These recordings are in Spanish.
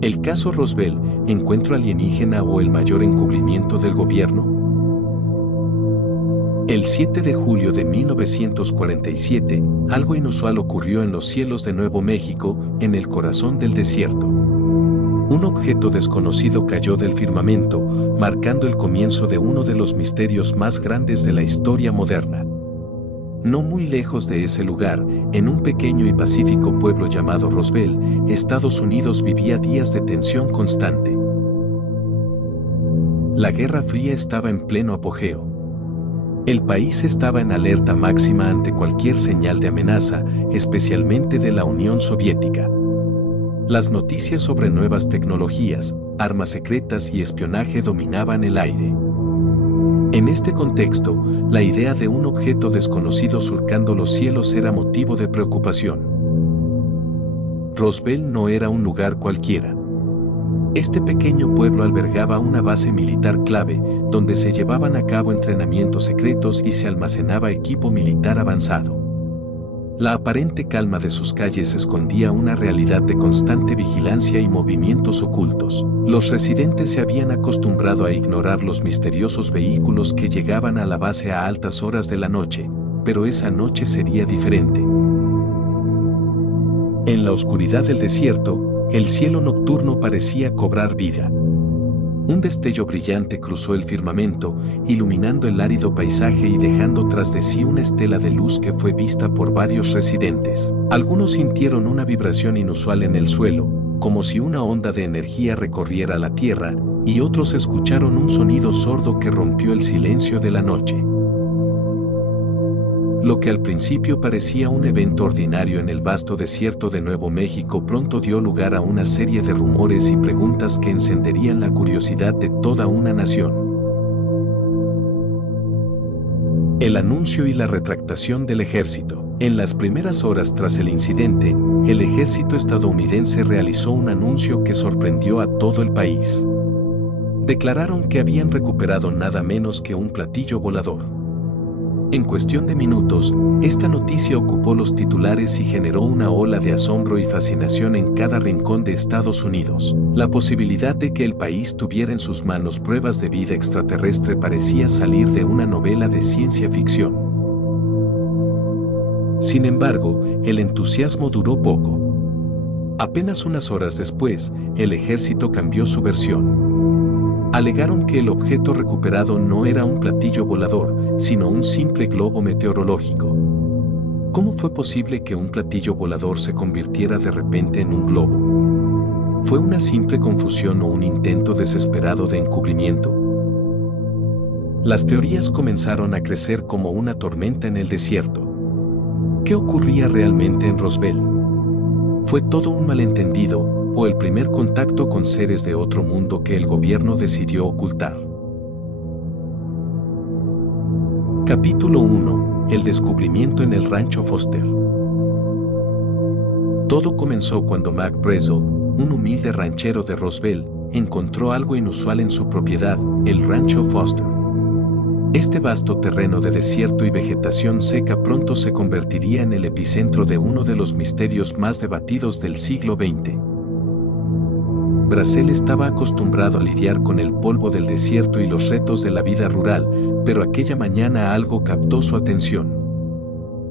El caso Roswell, encuentro alienígena o el mayor encubrimiento del gobierno. El 7 de julio de 1947, algo inusual ocurrió en los cielos de Nuevo México, en el corazón del desierto. Un objeto desconocido cayó del firmamento, marcando el comienzo de uno de los misterios más grandes de la historia moderna. No muy lejos de ese lugar, en un pequeño y pacífico pueblo llamado Roswell, Estados Unidos vivía días de tensión constante. La Guerra Fría estaba en pleno apogeo. El país estaba en alerta máxima ante cualquier señal de amenaza, especialmente de la Unión Soviética. Las noticias sobre nuevas tecnologías, armas secretas y espionaje dominaban el aire. En este contexto, la idea de un objeto desconocido surcando los cielos era motivo de preocupación. Roswell no era un lugar cualquiera. Este pequeño pueblo albergaba una base militar clave, donde se llevaban a cabo entrenamientos secretos y se almacenaba equipo militar avanzado. La aparente calma de sus calles escondía una realidad de constante vigilancia y movimientos ocultos. Los residentes se habían acostumbrado a ignorar los misteriosos vehículos que llegaban a la base a altas horas de la noche, pero esa noche sería diferente. En la oscuridad del desierto, el cielo nocturno parecía cobrar vida. Un destello brillante cruzó el firmamento, iluminando el árido paisaje y dejando tras de sí una estela de luz que fue vista por varios residentes. Algunos sintieron una vibración inusual en el suelo, como si una onda de energía recorriera la tierra, y otros escucharon un sonido sordo que rompió el silencio de la noche. Lo que al principio parecía un evento ordinario en el vasto desierto de Nuevo México pronto dio lugar a una serie de rumores y preguntas que encenderían la curiosidad de toda una nación. El anuncio y la retractación del ejército. En las primeras horas tras el incidente, el ejército estadounidense realizó un anuncio que sorprendió a todo el país. Declararon que habían recuperado nada menos que un platillo volador. En cuestión de minutos, esta noticia ocupó los titulares y generó una ola de asombro y fascinación en cada rincón de Estados Unidos. La posibilidad de que el país tuviera en sus manos pruebas de vida extraterrestre parecía salir de una novela de ciencia ficción. Sin embargo, el entusiasmo duró poco. Apenas unas horas después, el ejército cambió su versión. Alegaron que el objeto recuperado no era un platillo volador, sino un simple globo meteorológico. ¿Cómo fue posible que un platillo volador se convirtiera de repente en un globo? ¿Fue una simple confusión o un intento desesperado de encubrimiento? Las teorías comenzaron a crecer como una tormenta en el desierto. ¿Qué ocurría realmente en Roswell? ¿Fue todo un malentendido o el primer contacto con seres de otro mundo que el gobierno decidió ocultar? Capítulo 1. El descubrimiento en el rancho Foster. Todo comenzó cuando Mac Brazel, un humilde ranchero de Roswell, encontró algo inusual en su propiedad, el rancho Foster. Este vasto terreno de desierto y vegetación seca pronto se convertiría en el epicentro de uno de los misterios más debatidos del siglo XX. Brazel estaba acostumbrado a lidiar con el polvo del desierto y los retos de la vida rural, pero aquella mañana algo captó su atención.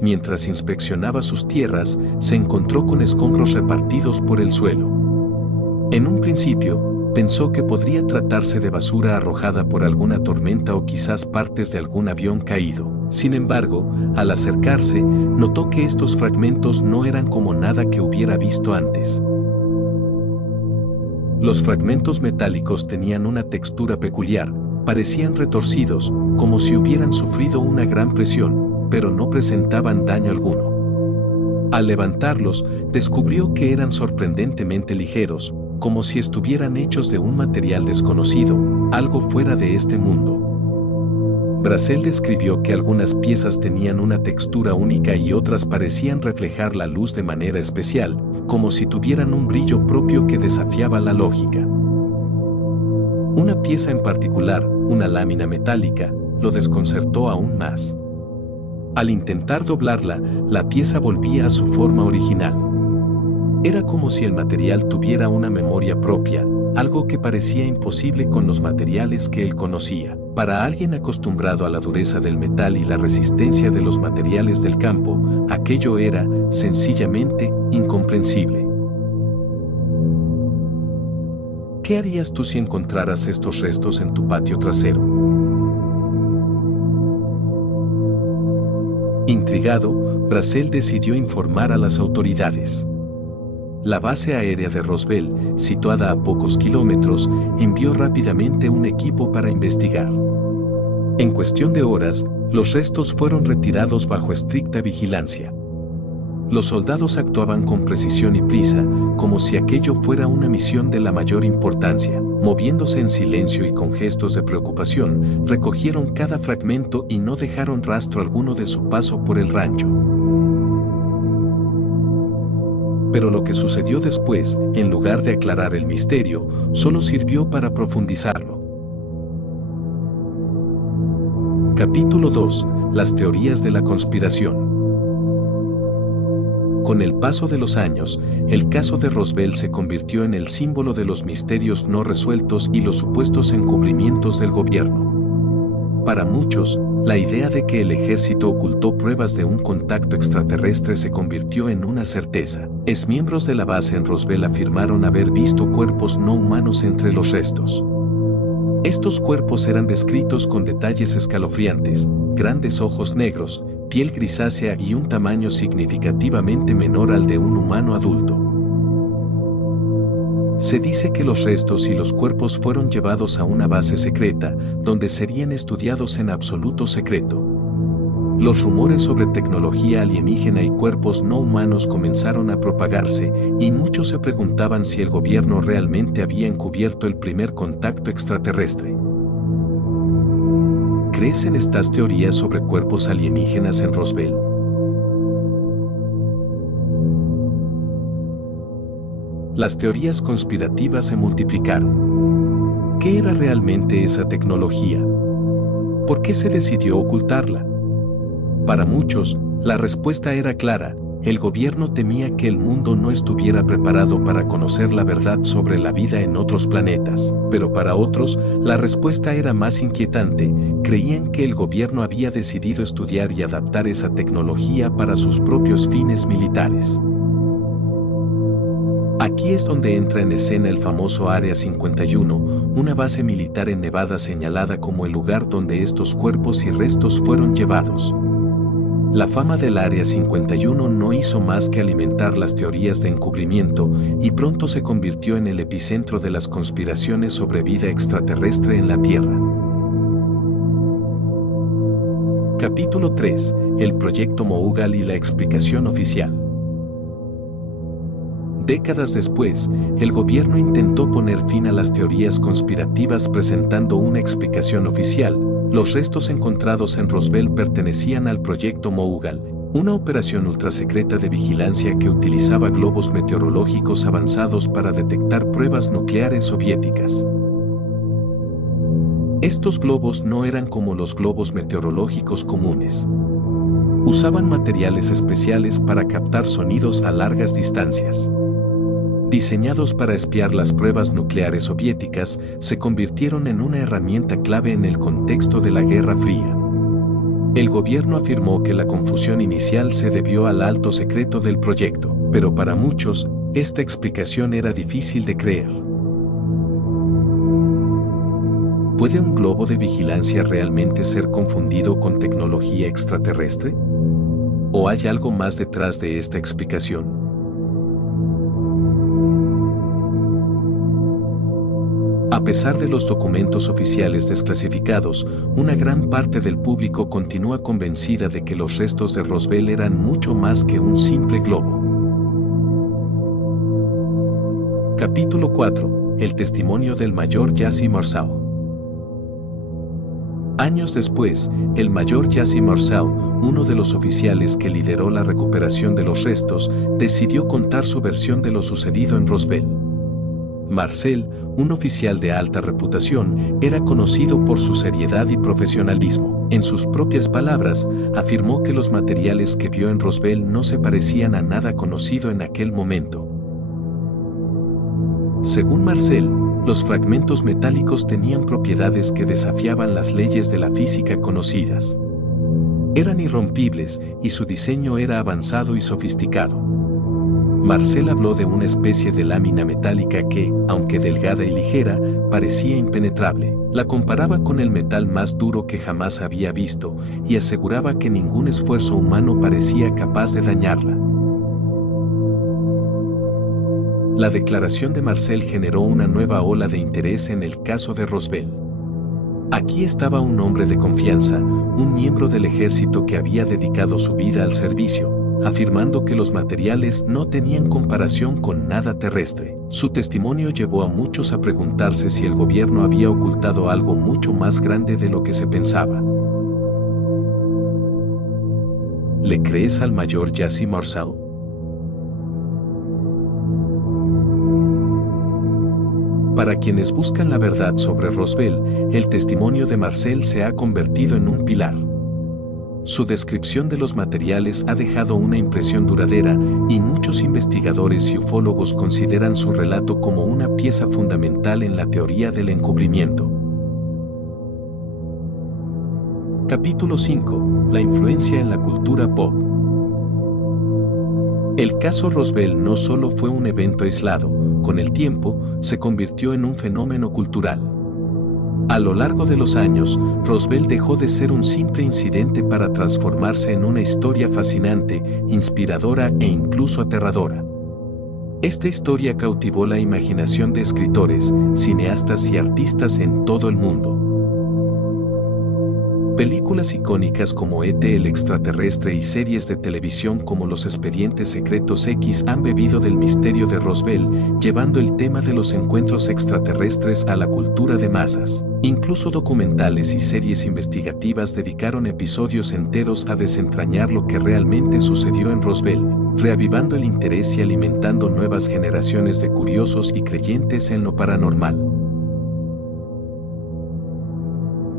Mientras inspeccionaba sus tierras, se encontró con escombros repartidos por el suelo. En un principio, pensó que podría tratarse de basura arrojada por alguna tormenta o quizás partes de algún avión caído. Sin embargo, al acercarse, notó que estos fragmentos no eran como nada que hubiera visto antes. Los fragmentos metálicos tenían una textura peculiar, parecían retorcidos, como si hubieran sufrido una gran presión, pero no presentaban daño alguno. Al levantarlos, descubrió que eran sorprendentemente ligeros, como si estuvieran hechos de un material desconocido, algo fuera de este mundo. Brazel describió que algunas piezas tenían una textura única y otras parecían reflejar la luz de manera especial, como si tuvieran un brillo propio que desafiaba la lógica. Una pieza en particular, una lámina metálica, lo desconcertó aún más. Al intentar doblarla, la pieza volvía a su forma original. Era como si el material tuviera una memoria propia, algo que parecía imposible con los materiales que él conocía. Para alguien acostumbrado a la dureza del metal y la resistencia de los materiales del campo, aquello era, sencillamente, incomprensible. ¿Qué harías tú si encontraras estos restos en tu patio trasero? Intrigado, Brazel decidió informar a las autoridades. La base aérea de Roswell, situada a pocos kilómetros, envió rápidamente un equipo para investigar. En cuestión de horas, los restos fueron retirados bajo estricta vigilancia. Los soldados actuaban con precisión y prisa, como si aquello fuera una misión de la mayor importancia. Moviéndose en silencio y con gestos de preocupación, recogieron cada fragmento y no dejaron rastro alguno de su paso por el rancho. Pero lo que sucedió después, en lugar de aclarar el misterio, solo sirvió para profundizarlo. Capítulo 2. Las teorías de la conspiración. Con el paso de los años, el caso de Roswell se convirtió en el símbolo de los misterios no resueltos y los supuestos encubrimientos del gobierno. Para muchos, la idea de que el ejército ocultó pruebas de un contacto extraterrestre se convirtió en una certeza. Exmiembros de la base en Roswell afirmaron haber visto cuerpos no humanos entre los restos. Estos cuerpos eran descritos con detalles escalofriantes: grandes ojos negros, piel grisácea y un tamaño significativamente menor al de un humano adulto. Se dice que los restos y los cuerpos fueron llevados a una base secreta, donde serían estudiados en absoluto secreto. Los rumores sobre tecnología alienígena y cuerpos no humanos comenzaron a propagarse, y muchos se preguntaban si el gobierno realmente había encubierto el primer contacto extraterrestre. ¿Crees en estas teorías sobre cuerpos alienígenas en Roswell? Las teorías conspirativas se multiplicaron. ¿Qué era realmente esa tecnología? ¿Por qué se decidió ocultarla? Para muchos, la respuesta era clara: el gobierno temía que el mundo no estuviera preparado para conocer la verdad sobre la vida en otros planetas. Pero para otros, la respuesta era más inquietante: creían que el gobierno había decidido estudiar y adaptar esa tecnología para sus propios fines militares. Aquí es donde entra en escena el famoso Área 51, una base militar en Nevada señalada como el lugar donde estos cuerpos y restos fueron llevados. La fama del Área 51 no hizo más que alimentar las teorías de encubrimiento, y pronto se convirtió en el epicentro de las conspiraciones sobre vida extraterrestre en la Tierra. Capítulo 3. El Proyecto Moogle y la explicación oficial. Décadas después, el gobierno intentó poner fin a las teorías conspirativas presentando una explicación oficial. Los restos encontrados en Roswell pertenecían al Proyecto Moogle, una operación ultrasecreta de vigilancia que utilizaba globos meteorológicos avanzados para detectar pruebas nucleares soviéticas. Estos globos no eran como los globos meteorológicos comunes. Usaban materiales especiales para captar sonidos a largas distancias. Diseñados para espiar las pruebas nucleares soviéticas, se convirtieron en una herramienta clave en el contexto de la Guerra Fría. El gobierno afirmó que la confusión inicial se debió al alto secreto del proyecto, pero para muchos, esta explicación era difícil de creer. ¿Puede un globo de vigilancia realmente ser confundido con tecnología extraterrestre? ¿O hay algo más detrás de esta explicación? A pesar de los documentos oficiales desclasificados, una gran parte del público continúa convencida de que los restos de Roswell eran mucho más que un simple globo. Capítulo 4. El testimonio del mayor Yassi Marceau. Años después, el mayor Yassi Marceau, uno de los oficiales que lideró la recuperación de los restos, decidió contar su versión de lo sucedido en Roswell. Marcel, un oficial de alta reputación, era conocido por su seriedad y profesionalismo. En sus propias palabras, afirmó que los materiales que vio en Roswell no se parecían a nada conocido en aquel momento. Según Marcel, los fragmentos metálicos tenían propiedades que desafiaban las leyes de la física conocidas. Eran irrompibles y su diseño era avanzado y sofisticado. Marcel habló de una especie de lámina metálica que, aunque delgada y ligera, parecía impenetrable. La comparaba con el metal más duro que jamás había visto y aseguraba que ningún esfuerzo humano parecía capaz de dañarla. La declaración de Marcel generó una nueva ola de interés en el caso de Roswell. Aquí estaba un hombre de confianza, un miembro del ejército que había dedicado su vida al servicio, afirmando que los materiales no tenían comparación con nada terrestre. Su testimonio llevó a muchos a preguntarse si el gobierno había ocultado algo mucho más grande de lo que se pensaba. ¿Le crees al mayor Jesse Marcel? Para quienes buscan la verdad sobre Roswell, el testimonio de Marcel se ha convertido en un pilar. Su descripción de los materiales ha dejado una impresión duradera y muchos investigadores y ufólogos consideran su relato como una pieza fundamental en la teoría del encubrimiento. Capítulo 5. La influencia en la cultura pop. El caso Roswell no solo fue un evento aislado, con el tiempo, se convirtió en un fenómeno cultural. A lo largo de los años, Roswell dejó de ser un simple incidente para transformarse en una historia fascinante, inspiradora e incluso aterradora. Esta historia cautivó la imaginación de escritores, cineastas y artistas en todo el mundo. Películas icónicas como E.T. el extraterrestre y series de televisión como Los Expedientes Secretos X han bebido del misterio de Roswell, llevando el tema de los encuentros extraterrestres a la cultura de masas. Incluso documentales y series investigativas dedicaron episodios enteros a desentrañar lo que realmente sucedió en Roswell, reavivando el interés y alimentando nuevas generaciones de curiosos y creyentes en lo paranormal.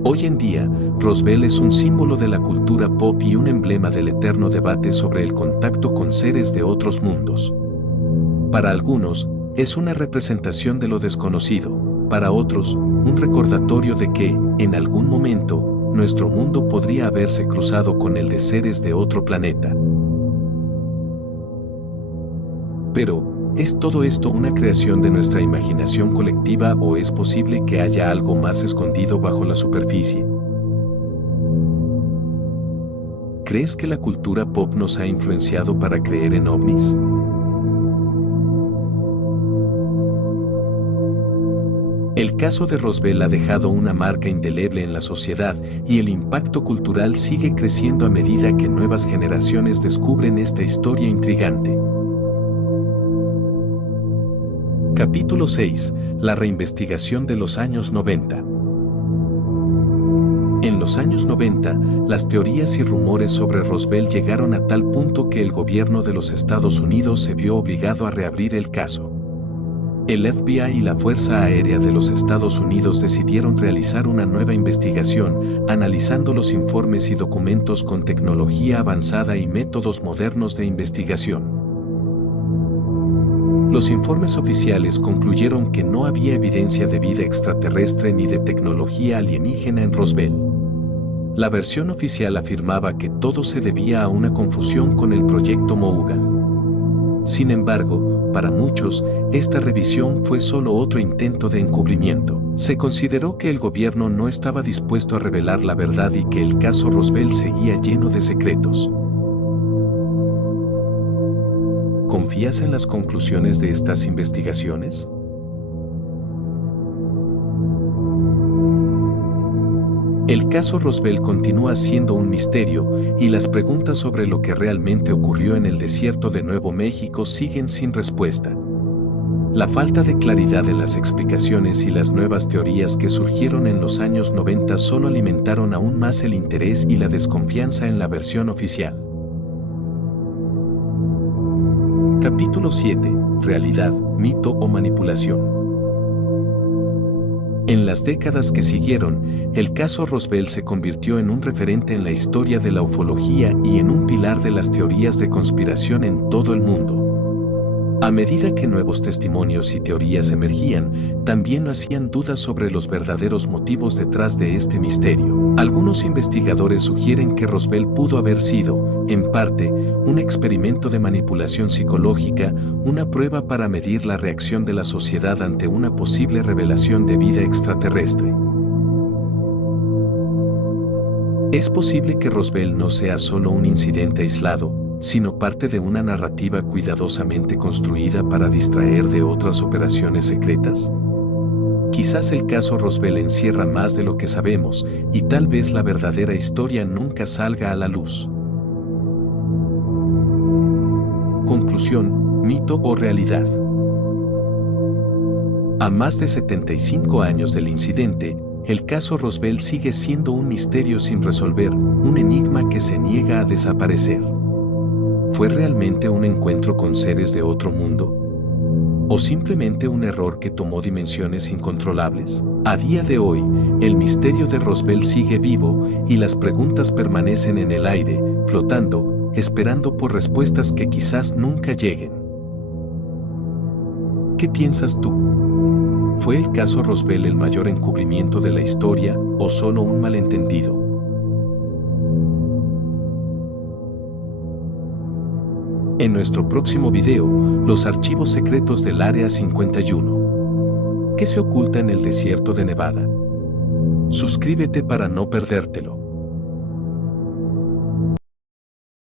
Hoy en día, Roswell es un símbolo de la cultura pop y un emblema del eterno debate sobre el contacto con seres de otros mundos. Para algunos, es una representación de lo desconocido, para otros, un recordatorio de que, en algún momento, nuestro mundo podría haberse cruzado con el de seres de otro planeta. Pero, ¿es todo esto una creación de nuestra imaginación colectiva o es posible que haya algo más escondido bajo la superficie? ¿Crees que la cultura pop nos ha influenciado para creer en ovnis? El caso de Roswell ha dejado una marca indeleble en la sociedad y el impacto cultural sigue creciendo a medida que nuevas generaciones descubren esta historia intrigante. Capítulo 6. La reinvestigación de los años 90. En los años 90, las teorías y rumores sobre Roswell llegaron a tal punto que el gobierno de los Estados Unidos se vio obligado a reabrir el caso. El FBI y la Fuerza Aérea de los Estados Unidos decidieron realizar una nueva investigación, analizando los informes y documentos con tecnología avanzada y métodos modernos de investigación. Los informes oficiales concluyeron que no había evidencia de vida extraterrestre ni de tecnología alienígena en Roswell. La versión oficial afirmaba que todo se debía a una confusión con el proyecto Mogul. Sin embargo, para muchos, esta revisión fue solo otro intento de encubrimiento. Se consideró que el gobierno no estaba dispuesto a revelar la verdad y que el caso Roswell seguía lleno de secretos. ¿Confías en las conclusiones de estas investigaciones? El caso Roswell continúa siendo un misterio y las preguntas sobre lo que realmente ocurrió en el desierto de Nuevo México siguen sin respuesta. La falta de claridad en las explicaciones y las nuevas teorías que surgieron en los años 90 solo alimentaron aún más el interés y la desconfianza en la versión oficial. Capítulo 7. Realidad, mito o manipulación. En las décadas que siguieron, el caso Roswell se convirtió en un referente en la historia de la ufología y en un pilar de las teorías de conspiración en todo el mundo. A medida que nuevos testimonios y teorías emergían, también nacían dudas sobre los verdaderos motivos detrás de este misterio. Algunos investigadores sugieren que Roswell pudo haber sido, en parte, un experimento de manipulación psicológica, una prueba para medir la reacción de la sociedad ante una posible revelación de vida extraterrestre. Es posible que Roswell no sea solo un incidente aislado, sino parte de una narrativa cuidadosamente construida para distraer de otras operaciones secretas. Quizás el caso Roswell encierra más de lo que sabemos, y tal vez la verdadera historia nunca salga a la luz. Conclusión: mito o realidad. A más de 75 años del incidente, el caso Roswell sigue siendo un misterio sin resolver, un enigma que se niega a desaparecer. ¿Fue realmente un encuentro con seres de otro mundo? ¿O simplemente un error que tomó dimensiones incontrolables? A día de hoy, el misterio de Roswell sigue vivo y las preguntas permanecen en el aire, flotando, esperando por respuestas que quizás nunca lleguen. ¿Qué piensas tú? ¿Fue el caso Roswell el mayor encubrimiento de la historia o solo un malentendido? En nuestro próximo video, los archivos secretos del Área 51. ¿Qué se oculta en el desierto de Nevada? Suscríbete para no perdértelo.